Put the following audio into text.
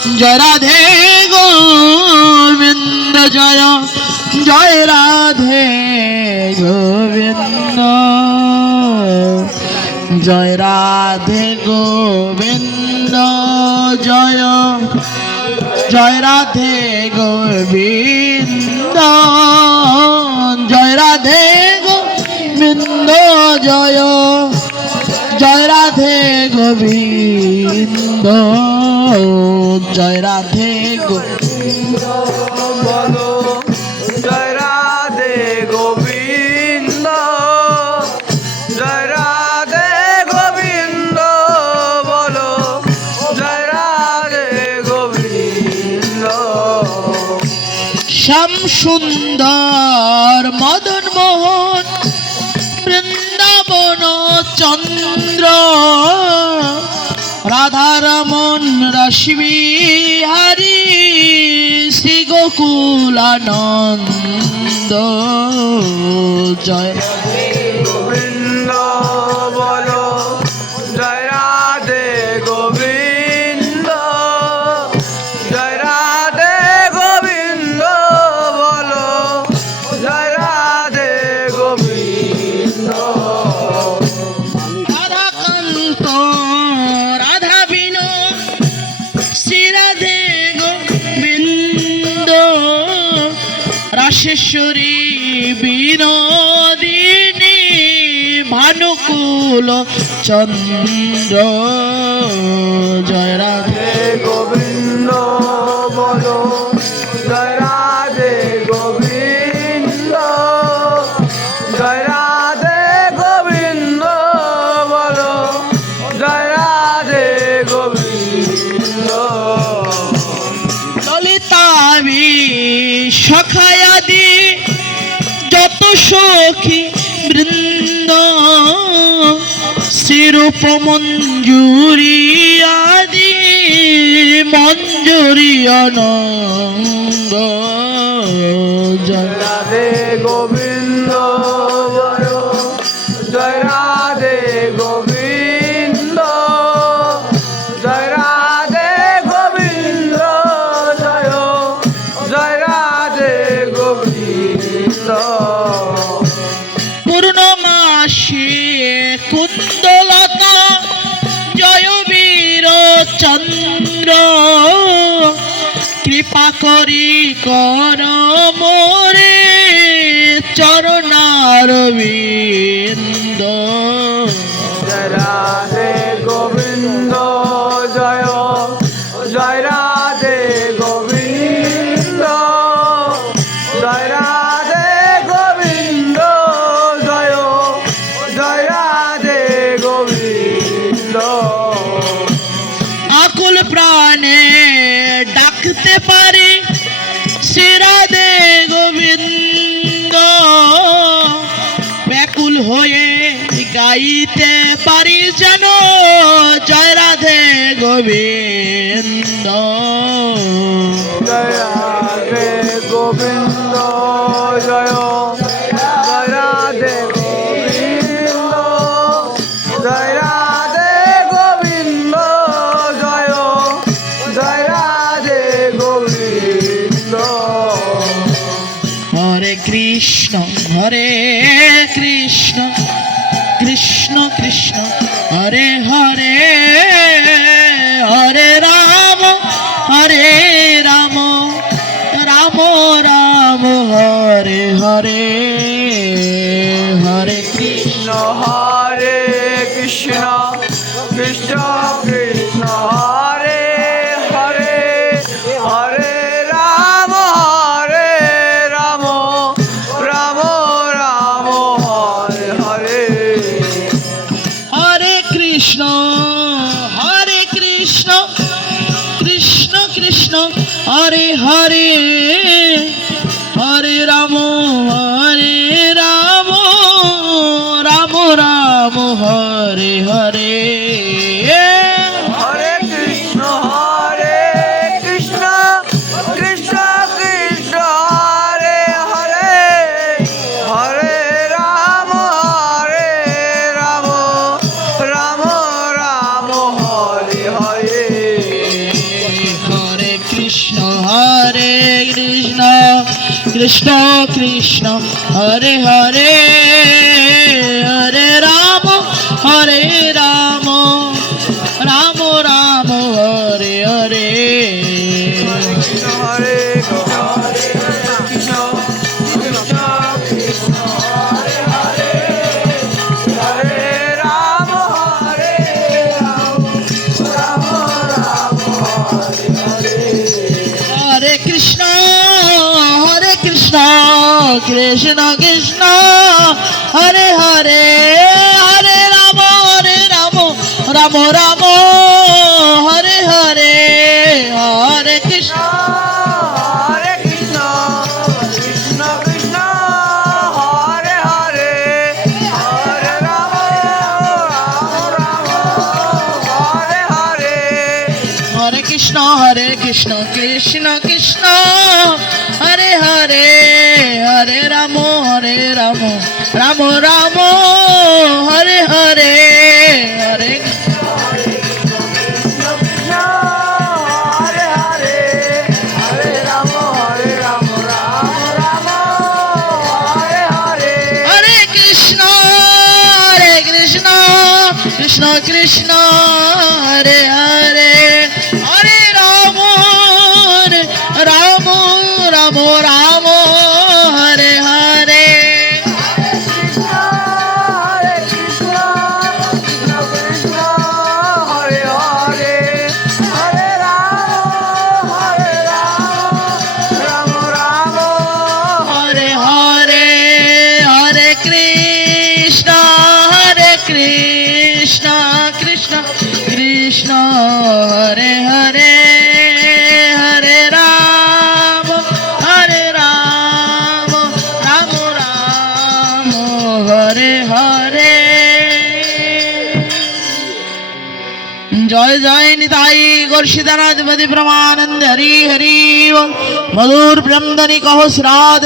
জয় রাধে গোবিন্দ জয় জয় রাধে গোবিন্দ জয় রাধে গোবিন্দ জয় জয় রাধে গোবিন্দ জয় রাধে গোবিন্দ জয় জয় রাধে গোবিন্দ জয় রাধে গোবিন্দ বলো জয় রাধে গোবিন্দ জয় রাধে গোবিন্দ বলো জয় রাধে গোবিন্দ শ্যাম সুন্দর মদন মোহন বৃন্দাবন চন্দ্র রাধারমন রসবিহারী শ্রী গোকুলানন্দ জয় গোবিন্দ বলো জয় রাধে গোবিন্দ জয় রাধে গোবিন্দ বলো জয় রাধে গোবিন্দ রাধাকান্ত রাধা বিনো শ্রী রাধে গোবিন্দ রাশেশ্বরী বিনোদিনী ভানুকুল চন্দ্র জয় রাধে গোবিন্দ বলো জয় রাধে গোবিন্দ জয় রাধে গোবিন্দ বলো জয় রাধে গোবিন্দ ললিতাবি সখায়াদি যত সখী বৃন্দ শ্রীরূপ মঞ্জুরি আদি মঞ্জুরি অনঙ্গ জয় রাধে গোবিন্দ বলো জয় রাধে গোবিন্দ জয় রাধে গোবিন্দ জয় জয় রাধে গোবিন্দ পূর্ণমাসী কুন্দলতা জয় বীর চন্দ্র কৃপা করি কর মোরে চরণারবিন্দ জয় রাধে গোবিন্দ জয় জয় রাধে গোবিন্দ জয় রাধে গোবিন্দ জয় জয় রাধে গোবিন্দ আকুল প্রাণে ডাকতে পারি শ্রী রাধে গোবিন্দ ব্যাকুল হয়ে গাইতে পারি যেন জয় রাধে গোবিন্দ জয় রাধে গোবিন্দ জয় জয় রাধে গোবিন্দ জয় রাধে গোবিন্দ জয় জয় রাধে গোবিন্দ হরে কৃষ্ণ কৃষ্ণ কৃষ্ণ হরে হরে হরে রাম রাম রাম হরে হরে হরে কৃষ্ণ কৃষ্ণ কৃষ্ণ কৃষ্ণ হরে হরে হরে রাম রাম রাম রাম হরে হরে হরে কৃষ্ণ কৃষ্ণ কৃষ্ণ হরে হরে হরে রাম রাম রাম হরে হরে হরে কৃষ্ণ কৃষ্ণ কৃষ্ণ হরে হরে হরে রাম রাম রাম রাম হরে হরে কৃষ্ণ কৃষ্ণ কৃষ্ণ হরে হরে হরে রাম রাম রাম হরে হরে কৃষ্ণ হরে কৃষ্ণ কৃষ্ণ কৃষ্ণ কৃষ্ণ হরে হরে হরে রাম হরে রাম রাম রাম হরে হরে হরে কৃষ্ণ কৃষ্ণ কৃষ্ণ হরে হরে হরে রাম রাম রাম হরে হরে হরে কৃষ্ণ হরে কৃষ্ণ কৃষ্ণ কৃষ্ণ হরে হরে হরে রাম রাম রাম হরে হরে হরে কৃষ্ণ কৃষ্ণ কৃষ্ণ হরে হরে হরে রাম রাম রাম হরে হরে হরে কৃষ্ণ কৃষ্ণ হরে হরে হরে রাম রাম রাম হরে হরে হরে কৃষ্ণ কৃষ্ণ কৃষ্ণ হরে হরে হরে রাম রাম রাম হরে হরে কৃষ্ণ হরে কৃষ্ণ কৃষ্ণ কৃষ্ণ হরে হরে হরে রাম রাম রাম হরে হরে হরে কৃষ্ণ কৃষ্ণ কৃষ্ণ হরে হরে হরে রাম রাম রাম হরে হরে জয় জয় নিতাই গর্ষিদানাধিপতি প্রমানন্দ হরি হরি মধুর ব্রহ্মনি কহ শ্রাদ